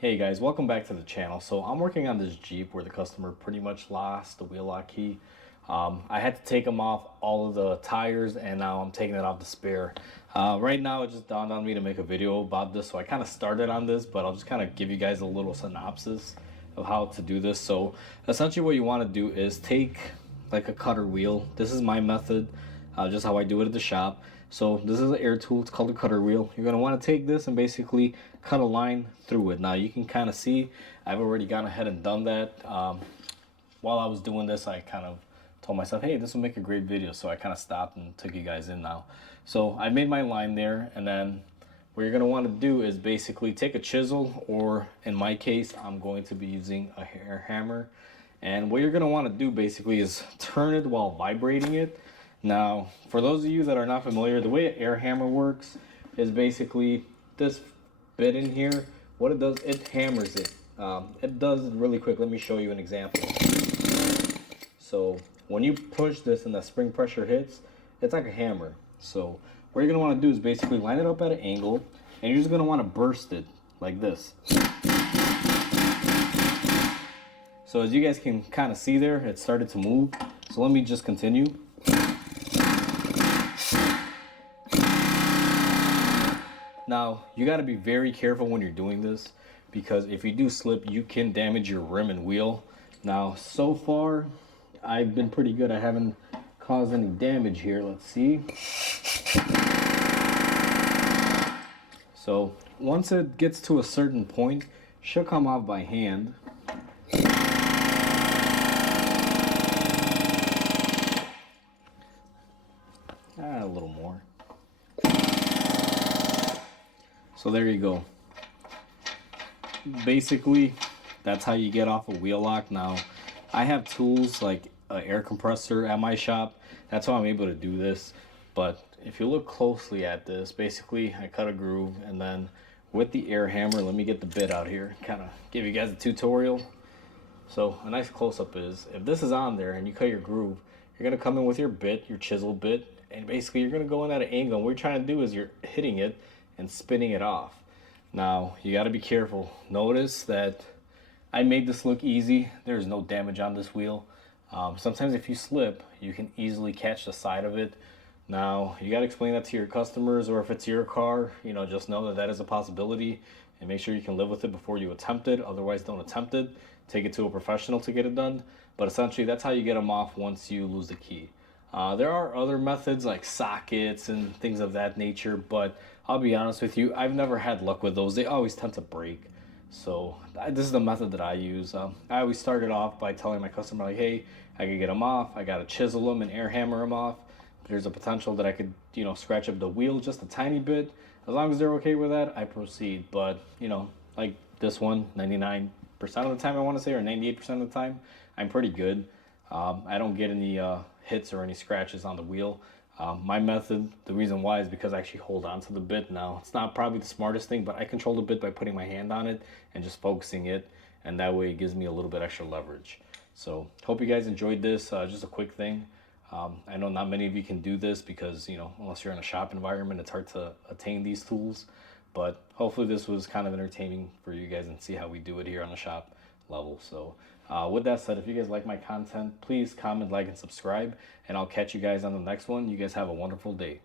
Hey guys, welcome back to the channel. So I'm working on this Jeep where the customer pretty much lost the wheel lock key. I had to take them off all of the tires and now I'm taking it off the spare. Right now it just dawned on me to make a video about this, so I kind of started on this, but I'll just kind of give you guys a little synopsis of how to do this. So essentially what you want to do is take like a cutter wheel. This is my method, just how I do it at the shop. So this is an air tool, it's called a cutter wheel. You're going to want to take this and basically cut a line through it. Now you can kind of see I've already gone ahead and done that. While I was doing this, I kind of told myself, hey, this will make a great video. So I kind of stopped and took you guys in now. So I made my line there, and then what you're going to want to do is basically take a chisel, or in my case, I'm going to be using a hair hammer. And what you're going to want to do basically is turn it while vibrating it. Now, for those of you that are not familiar, the way an air hammer works is basically this bit in here. What it does, it hammers it. It does it really quick. Let me show you an example. So when you push this and the spring pressure hits, it's like a hammer. So what you're going to want to do is basically line it up at an angle, and you're just going to want to burst it like this. So as you guys can kind of see there, it started to move. So let me just continue. Now, you got to be very careful when you're doing this, because if you do slip, you can damage your rim and wheel. Now, so far, I've been pretty good. I haven't caused any damage here. Let's see. So, once it gets to a certain point, she'll come off by hand. A little more. So there you go. Basically, that's how you get off a wheel lock. Now, I have tools like an air compressor at my shop. That's how I'm able to do this. But if you look closely at this, basically I cut a groove, and then with the air hammer, let me get the bit out here, kind of give you guys a tutorial. So a nice close-up is, if this is on there and you cut your groove, you're going to come in with your bit, your chisel bit, and basically you're going to go in at an angle. And what you're trying to do is you're hitting it and spinning it off. Now, you got to be careful. Notice that I made this look easy. There's no damage on this wheel. Sometimes if you slip, you can easily catch the side of it. Now, you got to explain that to your customers, or if it's your car, just know that that is a possibility, and make sure you can live with it before you attempt it. Otherwise, don't attempt it. Take it to a professional to get it done. But essentially, that's how you get them off once you lose the key. There are other methods like sockets and things of that nature, but I'll be honest with you, I've never had luck with those. They always tend to break. So this is the method that I use. I always started off by telling my customer, like, hey, I could get them off. I got to chisel them and air hammer them off. There's a potential that I could, scratch up the wheel just a tiny bit. As long as they're okay with that, I proceed. But, like this one, 99% of the time, I want to say, or 98% of the time, I'm pretty good. I don't get any hits or any scratches on the wheel. My method, the reason why, is because I actually hold on to the bit. Now, it's not probably the smartest thing, but I control the bit by putting my hand on it and just focusing it, and that way it gives me a little bit extra leverage. So hope you guys enjoyed this. Just a quick thing. I know not many of you can do this because, unless you're in a shop environment, it's hard to attain these tools. But hopefully this was kind of entertaining for you guys and see how we do it here on the shop level. So with that said, if you guys like my content, please comment, like, and subscribe, and I'll catch you guys on the next one. You guys have a wonderful day.